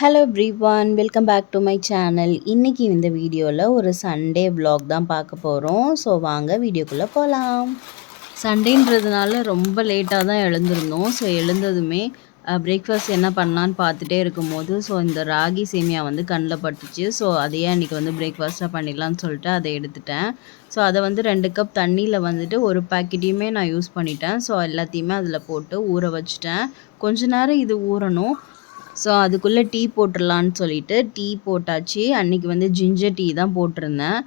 Hello everyone, welcome back to my channel. இன்றைக்கி இந்த வீடியோவில் ஒரு சண்டே vlog தான் பார்க்க போகிறோம். ஸோ வாங்க வீடியோக்குள்ளே போகலாம். சண்டேன்றதுனால ரொம்ப லேட்டாக தான் எழுந்திருந்தோம். ஸோ எழுந்ததுமே பிரேக்ஃபாஸ்ட் என்ன பண்ணலான்னு பார்த்துட்டே இருக்கும்போது இந்த ராகி சேமியா கண்ணில் பட்டுச்சு. ஸோ அதையே அன்றைக்கி பிரேக்ஃபாஸ்ட்டாக பண்ணிடலான்னு சொல்லிட்டு அதை எடுத்துட்டேன். ஸோ அதை 2 கப் தண்ணியில் ஒரு பாக்கெட்டையுமே நான் யூஸ் பண்ணிட்டேன். ஸோ எல்லாத்தையுமே அதில் போட்டு ஊற வச்சுட்டேன். கொஞ்ச நேரம் இது ஊறணும். ஸோ அதுக்குள்ளே டீ போட்டுடலான்னு சொல்லிட்டு டீ போட்டாச்சு. அன்றைக்கி ஜிஞ்சர் டீ தான் போட்டிருந்தேன்.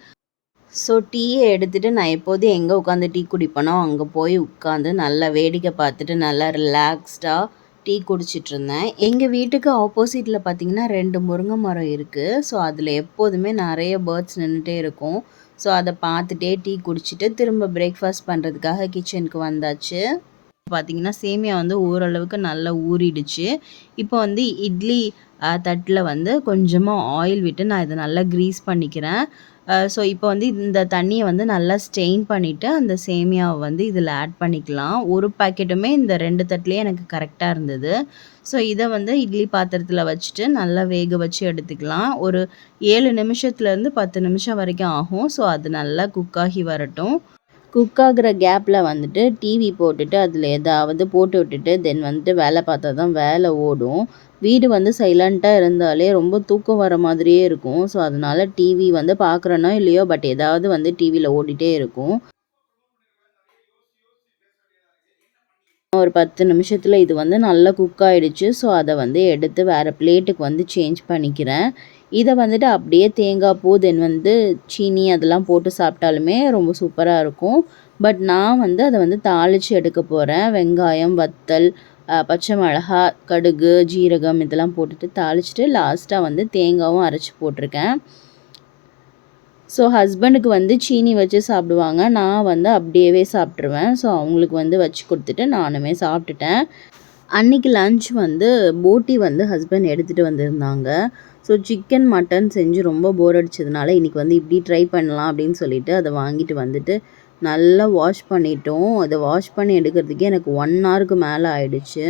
ஸோ டீயை எடுத்துகிட்டு நான் எப்போதும் எங்கே உட்காந்து டீ குடிப்பேனோ அங்கே போய் உட்காந்து நல்லா வேடிக்கை பார்த்துட்டு நல்லா ரிலாக்ஸ்டாக டீ குடிச்சிட்ருந்தேன். எங்கள் வீட்டுக்கு ஆப்போசிட்டில் பார்த்திங்கன்னா 2 முருங்கை மரம் இருக்குது. ஸோ அதில் எப்போதுமே நிறைய பேர்ட்ஸ் நின்றுட்டே இருக்கும். ஸோ அதை பார்த்துட்டே டீ குடிச்சிட்டு திரும்ப பிரேக்ஃபாஸ்ட் பண்ணுறதுக்காக கிச்சனுக்கு வந்தாச்சு. பார்த்திங்கன்னா சேமியா ஓரளவுக்கு நல்லா ஊறிடுச்சு. இப்போ இட்லி தட்டில் கொஞ்சமாக ஆயில் விட்டு நான் இதை நல்லா க்ரீஸ் பண்ணிக்கிறேன். ஸோ இப்போ இந்த தண்ணியை நல்லா ஸ்டெயின் பண்ணிவிட்டு அந்த சேமியாவை இதில் ஆட் பண்ணிக்கலாம். ஒரு பாக்கெட்டுமே இந்த 2 தட்டுலேயே எனக்கு கரெக்டாக இருந்தது. ஸோ இதை இட்லி பாத்திரத்தில் வச்சுட்டு நல்லா வேக வச்சு எடுத்துக்கலாம். ஒரு 7 நிமிஷத்துலேருந்து 10 நிமிஷம் வரைக்கும் ஆகும். ஸோ அது நல்லா குக்காகி வரட்டும். குக் ஆகிற கேப்பில் டிவி போட்டுட்டு அதில் ஏதாவது போட்டு விட்டுட்டு தென் வேலை பார்த்தா தான் வேலை ஓடும். வீடு சைலண்ட்டாக இருந்தாலே ரொம்ப தூக்கம் வர மாதிரியே இருக்கும். ஸோ அதனால் டிவி பார்க்குறேனோ இல்லையோ பட் ஏதாவது டிவியில் ஓடிட்டே இருக்கும். ஒரு 10 நிமிஷத்தில் இது நல்லா குக் ஆகிடுச்சு. ஸோ அதை எடுத்து வேறு பிளேட்டுக்கு சேஞ்ச் பண்ணிக்கிறேன். இதை அப்படியே தேங்காய் பூ தென் சீனி அதெல்லாம் போட்டு சாப்பிட்டாலுமே ரொம்ப சூப்பராக இருக்கும். பட் நான் அதை தாளித்து எடுக்க போகிறேன். வெங்காயம், வத்தல், பச்சை மிளகா, கடுகு, ஜீரகம் இதெல்லாம் போட்டுட்டு தாளிச்சிட்டு லாஸ்ட்டாக தேங்காயும் அரைச்சி போட்டிருக்கேன். ஸோ ஹஸ்பண்டுக்கு சீனி வச்சு சாப்பிடுவாங்க. நான் அப்படியே சாப்பிட்ருவேன். ஸோ அவங்களுக்கு வச்சு கொடுத்துட்டு நானுமே சாப்பிட்டுட்டேன். அன்றைக்கி லன்ச் போட்டி ஹஸ்பண்ட் எடுத்துகிட்டு வந்திருந்தாங்க. ஸோ சிக்கன், மட்டன் செஞ்சு ரொம்ப போர் அடிச்சதுனால இன்றைக்கி இப்படி ட்ரை பண்ணலாம் அப்படின்னு சொல்லிட்டு அதை வாங்கிட்டு நல்லா வாஷ் பண்ணிட்டோம். அதை வாஷ் பண்ணி எடுக்கிறதுக்கே எனக்கு 1 ஹவருக்கு மேலே ஆயிடுச்சு.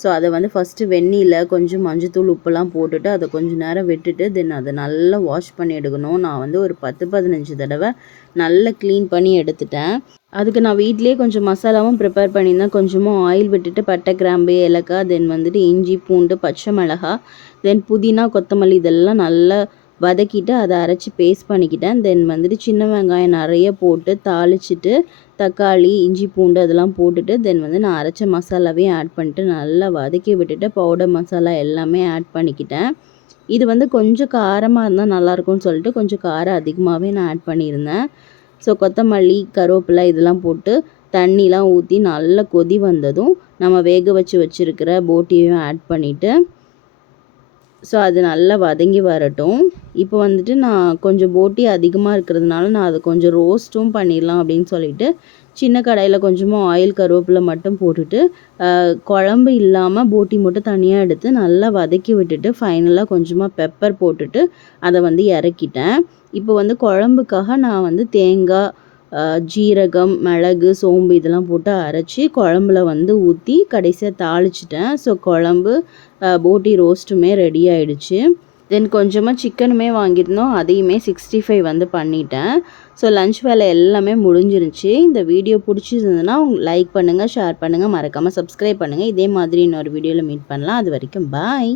ஸோ அதை ஃபஸ்ட்டு வெந்நீரில் கொஞ்சம் மஞ்சத்தூள், உப்பெல்லாம் போட்டுட்டு அதை கொஞ்சம் நேரம் விட்டுட்டு தென் அதை நல்லா வாஷ் பண்ணி எடுக்கணும். நான் ஒரு 10-15 தடவை நல்லா க்ளீன் பண்ணி எடுத்துட்டேன். அதுக்கு நான் வீட்டிலேயே கொஞ்சம் மசாலாவும் ப்ரிப்பேர் பண்ணியிருந்தேன். கொஞ்சமாக ஆயில் விட்டுட்டு பட்டை, கிராம்பு, ஏலக்காய் தென் இஞ்சி, பூண்டு, பச்சை மிளகாய் தென் புதினா, கொத்தமல்லி இதெல்லாம் நல்லா வதக்கிட்டு அதை அரைச்சி பேஸ்ட் பண்ணிக்கிட்டேன். தென் சின்ன வெங்காயம் நிறைய போட்டு தாளிச்சிட்டு தக்காளி, இஞ்சி, பூண்டு அதெல்லாம் போட்டுட்டு தென் நான் அரைச்ச மசாலாவையும் ஆட் பண்ணிட்டு நல்லா வதக்கி விட்டுட்டு பவுடர் மசாலா எல்லாமே ஆட் பண்ணிக்கிட்டேன். இது கொஞ்சம் காரமாக இருந்தால் நல்லாயிருக்கும்னு சொல்லிட்டு கொஞ்சம் காரம் அதிகமாகவே நான் ஆட் பண்ணியிருந்தேன். ஸோ கொத்தமல்லி, கருவேப்பிலை இதெல்லாம் போட்டு தண்ணிலாம் ஊற்றி நல்லா கொதி வந்ததும் நம்ம வேக வச்சுருக்கிற போட்டியையும் ஆட் பண்ணிவிட்டு ஸோ அது நல்லா வதங்கி வரட்டும். இப்போ நான் கொஞ்சம் போட்டி அதிகமாக இருக்கிறதுனால நான் அதை கொஞ்சம் ரோஸ்ட்டும் பண்ணிடலாம் அப்படின்னு சொல்லிட்டு சின்ன கடாயில் கொஞ்சமாக ஆயில், கருவேப்பிலை மட்டும் போட்டுட்டு குழம்பு இல்லாமல் போட்டி மட்டும் தனியாக எடுத்து நல்லா வதக்கி விட்டுட்டு ஃபைனலாக கொஞ்சமாக பெப்பர் போட்டுட்டு அதை இறக்கிட்டேன். இப்போ குழம்புக்காக நான் தேங்காய், ஜீரகம், மிளகு, சோம்பு இதெல்லாம் போட்டு அரைச்சி குழம்புல ஊற்றி கடைசியாக தாளிச்சிட்டேன். ஸோ குழம்பு, போட்டி ரோஸ்ட்டுமே ரெடி ஆகிடுச்சு. தென் கொஞ்சமாக சிக்கனுமே வாங்கியிருந்தோம். அதையுமே 65 பண்ணிட்டேன். ஸோ லன்ச் வேலை எல்லாமே முடிஞ்சிருச்சு. இந்த வீடியோ பிடிச்சிருந்ததுன்னா லைக் பண்ணுங்கள், ஷேர் பண்ணுங்கள், மறக்காமல் சப்ஸ்கிரைப் பண்ணுங்கள். இதே மாதிரி இன்னொரு வீடியோவில் மீட் பண்ணலாம். அது வரைக்கும் பாய்.